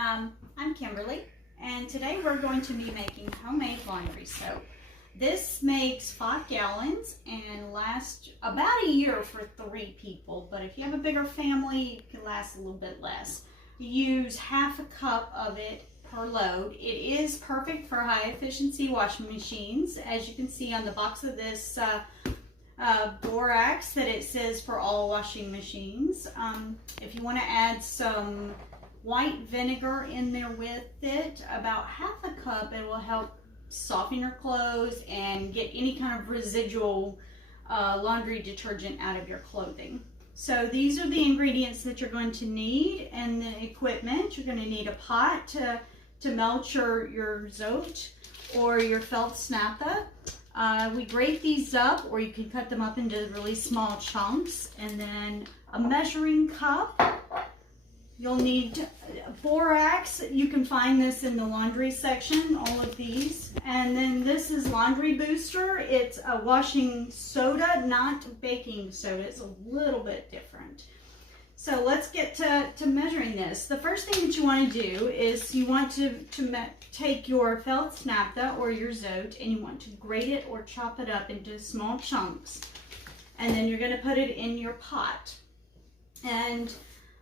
I'm Kimberly, and today we're going to be making homemade laundry soap. This makes 5 gallons and lasts about a year for 3 people, but if you have a bigger family, it can last a little bit less. You use half a cup of it per load. It is perfect for high efficiency washing machines. As you can see on the box of this borax, that it says for all washing machines. If you want to add some white vinegar in there with it, about half a cup, it will help soften your clothes and get any kind of residual laundry detergent out of your clothing. So these are the ingredients that you're going to need, and the equipment. You're going to need a pot to melt your zote or your felt snappa. We grate these up, or you can cut them up into really small chunks, and then a measuring cup. You'll need borax. You can find this in the laundry section, all of these. And then this is laundry booster. It's a washing soda, not baking soda. It's a little bit different. So let's get to measuring this. The first thing that you want to do is you want to take your felt snappa or your zote, and you want to grate it or chop it up into small chunks. And then you're going to put it in your pot. And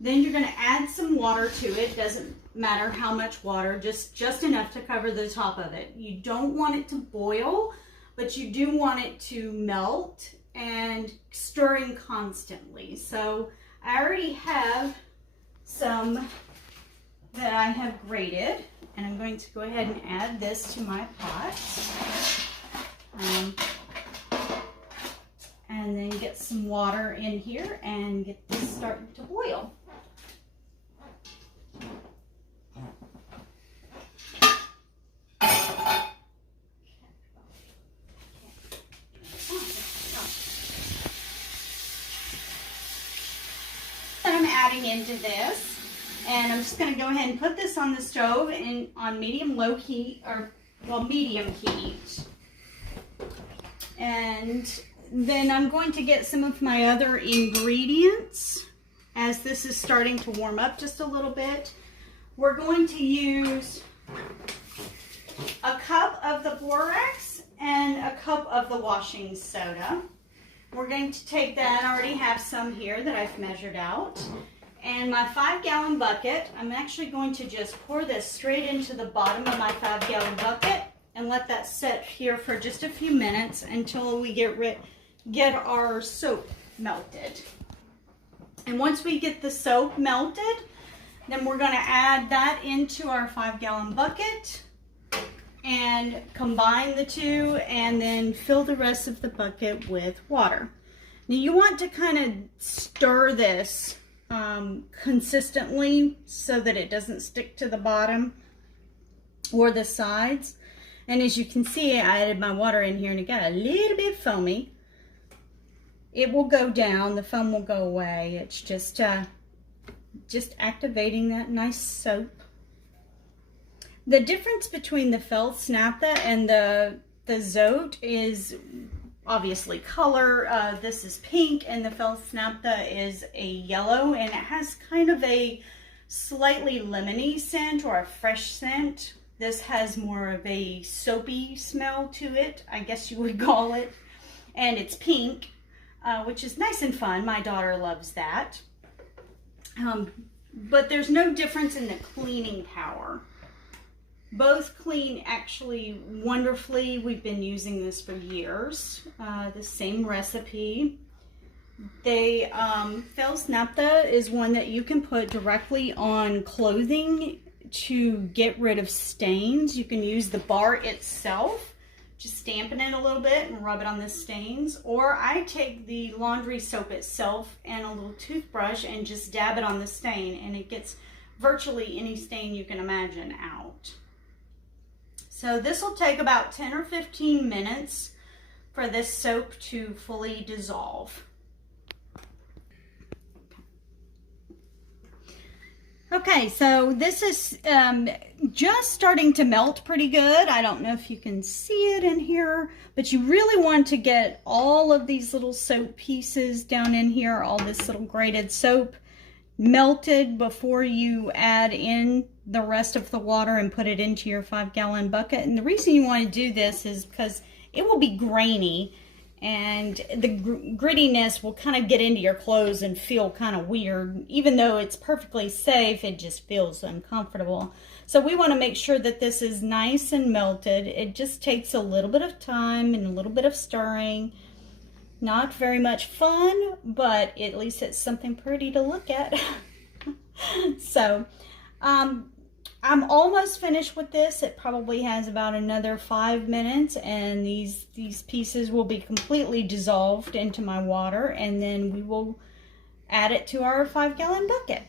then you're going to add some water to it. Doesn't matter how much water, just enough to cover the top of it. You don't want it to boil, but you do want it to melt, and stirring constantly. So I already have some that I have grated, and I'm going to go ahead and add this to my pot. And then get some water in here and get this starting to boil. I'm adding into this, and I'm just going to go ahead and put this on the stove and on medium-low heat, or well, medium heat. And then I'm going to get some of my other ingredients as this is starting to warm up just a little bit. We're going to use a cup of the borax and a cup of the washing soda. We're going to take that. I already have some here that I've measured out. And my 5-gallon bucket, I'm actually going to just pour this straight into the bottom of my 5-gallon bucket and let that sit here for just a few minutes until we get our soap melted. And once we get the soap melted, then we're going to add that into our 5-gallon bucket and combine the two, and then fill the rest of the bucket with water. Now you want to kind of stir this consistently so that it doesn't stick to the bottom or the sides. And as you can see, I added my water in here and it got a little bit foamy. It will go down, the foam will go away. It's just activating that nice soap. The difference between the felt snappa and the zote is obviously color. This is pink and the felt snappa is a yellow, and it has kind of a slightly lemony scent or a fresh scent. This has more of a soapy smell to it, I guess you would call it. And it's pink, which is nice and fun. My daughter loves that. But there's no difference in the cleaning power. Both clean actually wonderfully. We've been using this for years. The same recipe. Felt snappa is one that you can put directly on clothing to get rid of stains. You can use the bar itself, just dampen it a little bit and rub it on the stains. Or I take the laundry soap itself and a little toothbrush and just dab it on the stain, and it gets virtually any stain you can imagine out. So this will take about 10 or 15 minutes for this soap to fully dissolve. Okay, so this is just starting to melt pretty good. I don't know if you can see it in here, but you really want to get all of these little soap pieces down in here, all this little grated soap, melted before you add in the rest of the water and put it into your 5-gallon bucket. And the reason you want to do this is because it will be grainy, and the grittiness will kind of get into your clothes and feel kind of weird. Even though it's perfectly safe, it just feels uncomfortable. So we want to make sure that this is nice and melted. It just takes a little bit of time and a little bit of stirring. Not very much fun, but at least it's something pretty to look at. So, I'm almost finished with this. It probably has about another 5 minutes, and these pieces will be completely dissolved into my water, and then we will add it to our 5-gallon bucket.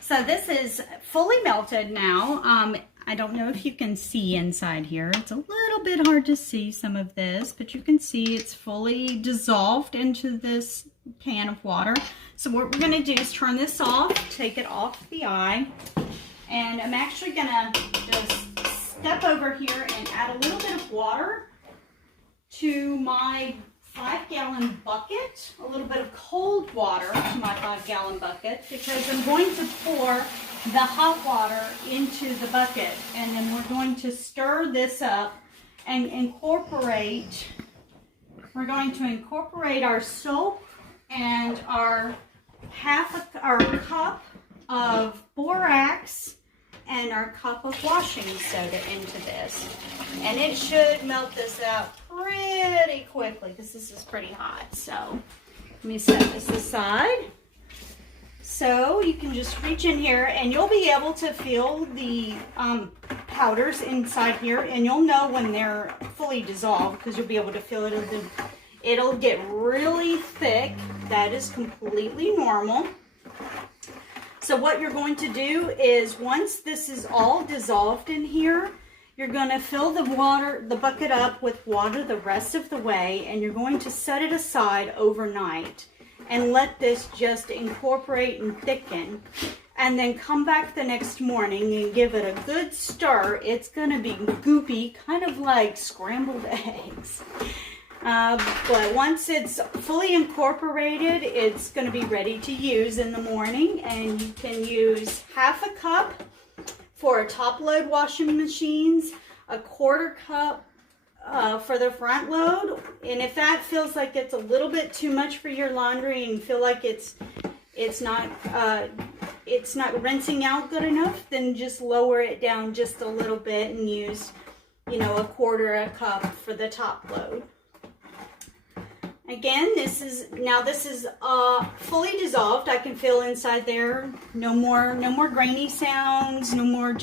So this is fully melted now. I don't know if you can see inside here. It's a little bit hard to see some of this, but you can see it's fully dissolved into this pan of water. So what we're gonna do is turn this off, take it off the eye, and I'm actually gonna just step over here and add a little bit of water to my 5-gallon bucket, a little bit of cold water to my 5-gallon bucket, because I'm going to pour the hot water into the bucket, and then we're going to stir this up and we're going to incorporate our soap and our cup of borax and our cup of washing soda into this. And it should melt this out pretty quickly because this is pretty hot. So let me set this aside. So you can just reach in here and you'll be able to feel the powders inside here, and you'll know when they're fully dissolved because you'll be able to feel it. It'll get really thick. That is completely normal. So what you're going to do is, once this is all dissolved in here, you're going to fill the bucket up with water the rest of the way, and you're going to set it aside overnight and let this just incorporate and thicken, and then come back the next morning and give it a good stir. It's going to be goopy, kind of like scrambled eggs. But once it's fully incorporated, it's going to be ready to use in the morning, and you can use half a cup for top load washing machines, a quarter cup for the front load. And if that feels like it's a little bit too much for your laundry and you feel like it's not rinsing out good enough, then just lower it down just a little bit and use, a quarter a cup for the top load. Again, this is fully dissolved. I can feel inside there. No more grainy sounds. No more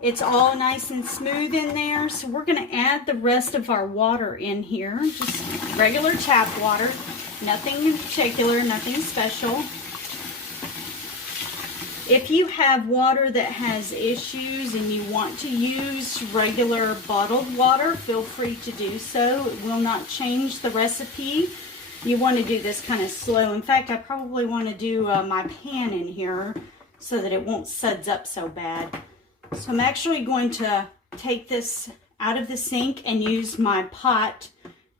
it's all nice and smooth in there. So we're going to add the rest of our water in here. Just regular tap water. Nothing in particular, nothing special. If you have water that has issues and you want to use regular bottled water, feel free to do so. It will not change the recipe. You want to do this kind of slow. In fact, I probably want to do my pan in here so that it won't suds up so bad. So I'm actually going to take this out of the sink and use my pot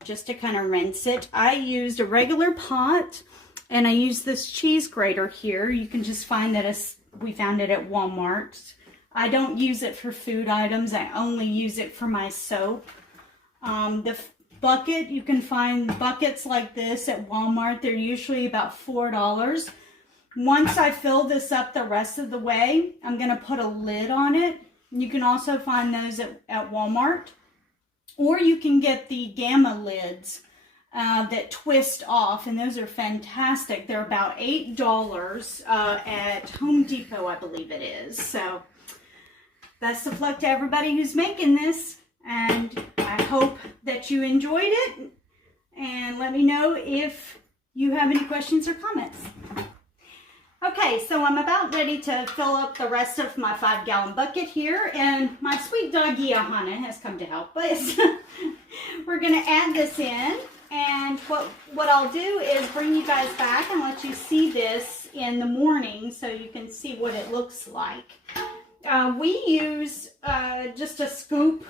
just to kind of rinse it. I used a regular pot, and I used this cheese grater here. You can just find that we found it at Walmart. I don't use it for food items. I only use it for my soap. The bucket, you can find buckets like this at Walmart. They're usually about $4. Once I fill this up the rest of the way, I'm going to put a lid on it. You can also find those at Walmart. Or you can get the Gamma lids that twist off, and those are fantastic. They're about $8 at Home Depot, I believe it is. So best of luck to everybody who's making this, and I hope that you enjoyed it, and let me know if you have any questions or comments. Okay, so I'm about ready to fill up the rest of my 5-gallon bucket here, and my sweet doggy Ahana has come to help us. We're going to add this in, and what I'll do is bring you guys back and let you see this in the morning so you can see what it looks like. We use just a scoop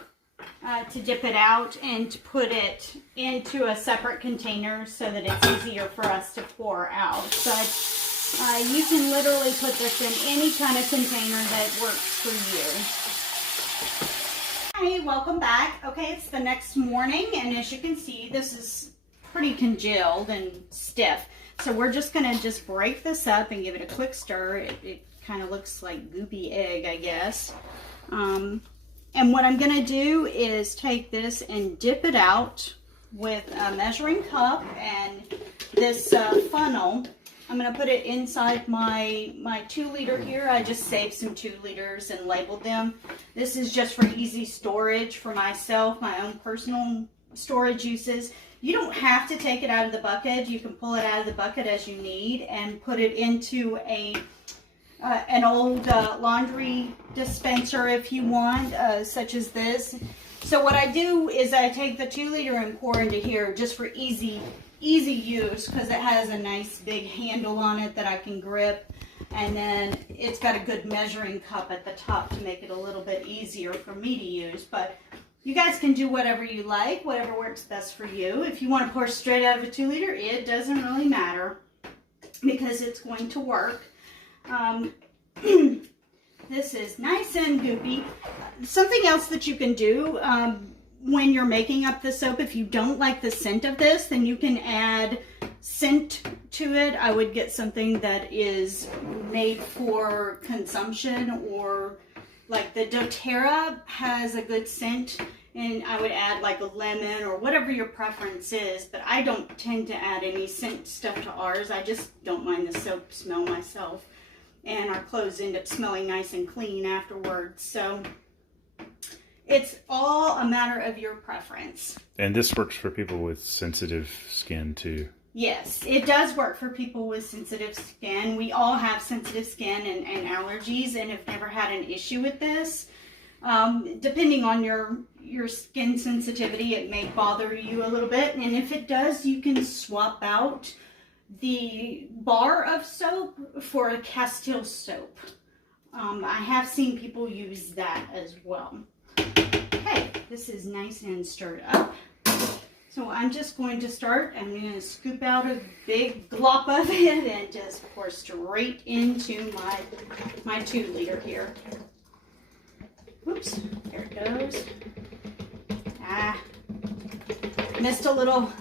to dip it out and to put it into a separate container so that it's easier for us to pour out. So You can literally put this in any kind of container that works for you. Hey, welcome back. Okay, it's the next morning, and as you can see, this is pretty congealed and stiff. So we're just gonna break this up and give it a quick stir. It kind of looks like goopy egg, I guess. And what I'm gonna do is take this and dip it out with a measuring cup and this funnel. I'm gonna put it inside my 2 liter here. I just saved some 2 liters and labeled them. This is just for easy storage for myself, my own personal storage uses. You don't have to take it out of the bucket. You can pull it out of the bucket as you need and put it into an old laundry dispenser if you want, such as this. So what I do is I take the 2 liter and pour into here just for easy use, because it has a nice big handle on it that I can grip, and then it's got a good measuring cup at the top to make it a little bit easier for me to use. But you guys can do whatever you like, whatever works best for you. If you want to pour straight out of a 2 liter, it doesn't really matter because it's going to work. This is nice and goopy. Something else that you can do when you're making up the soap, if you don't like the scent of this, then you can add scent to it. I would get something that is made for consumption, or like the doTERRA has a good scent, and I would add like a lemon or whatever your preference is, but I don't tend to add any scent stuff to ours. I just don't mind the soap smell myself, and our clothes end up smelling nice and clean afterwards. So it's all a matter of your preference. And this works for people with sensitive skin too. Yes, it does work for people with sensitive skin. We all have sensitive skin and allergies, and have never had an issue with this. Depending on your skin sensitivity, it may bother you a little bit, and if it does, you can swap out the bar of soap for a Castile soap. I have seen people use that as well. Okay, this is nice and stirred up. So I'm just going to start. I'm going to scoop out a big glop of it and just pour straight into my 2 liter here. Oops, there it goes. Missed a little.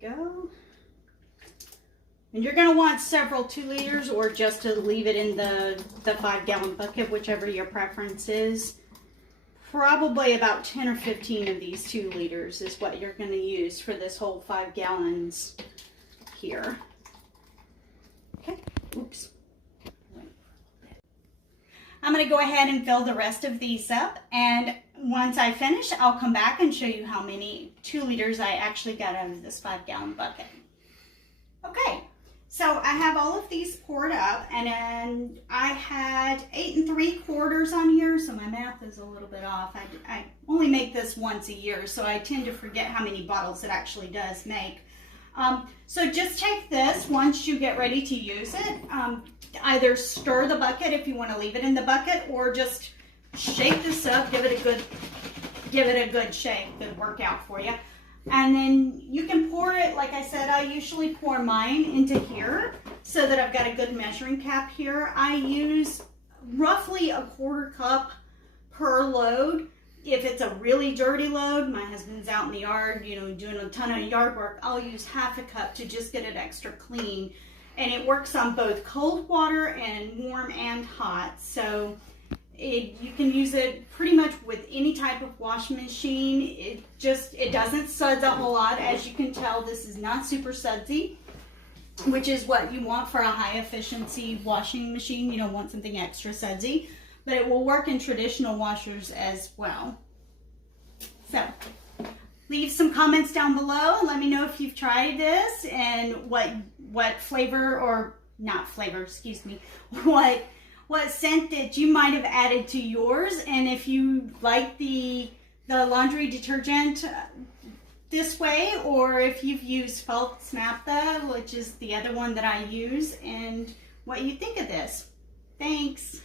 Go. And you're going to want several 2 liters, or just to leave it in the 5-gallon bucket, whichever your preference is. Probably about 10 or 15 of these 2 liters is what you're going to use for this whole 5 gallons here. Okay, oops. I'm going to go ahead and fill the rest of these up, and once I finish, I'll come back and show you how many 2 liters I actually got out of this 5-gallon bucket. Okay, so I have all of these poured up, and then I had 8 3/4 on here, so my math is a little bit off. I only make this once a year, so I tend to forget how many bottles it actually does make. So just take this once you get ready to use it. Either stir the bucket if you want to leave it in the bucket, or just shake this up, give it a good shake, good workout for you. And then you can pour it, like I said, I usually pour mine into here so that I've got a good measuring cap here. I use roughly a 1/4 cup per load. If it's a really dirty load, my husband's out in the yard, you know, doing a ton of yard work, I'll use 1/2 cup to just get it extra clean. And it works on both cold water and warm and hot. So you can use it pretty much with any type of washing machine. It doesn't suds a whole lot. As you can tell, this is not super sudsy, which is what you want for a high efficiency washing machine. You don't want something extra sudsy, but it will work in traditional washers as well. So leave some comments down below and let me know if you've tried this and what flavor, or not flavor, excuse me, what scent that you might have added to yours, and if you like the laundry detergent this way, or if you've used felt naphtha, which is the other one that I use, and what you think of this. Thanks.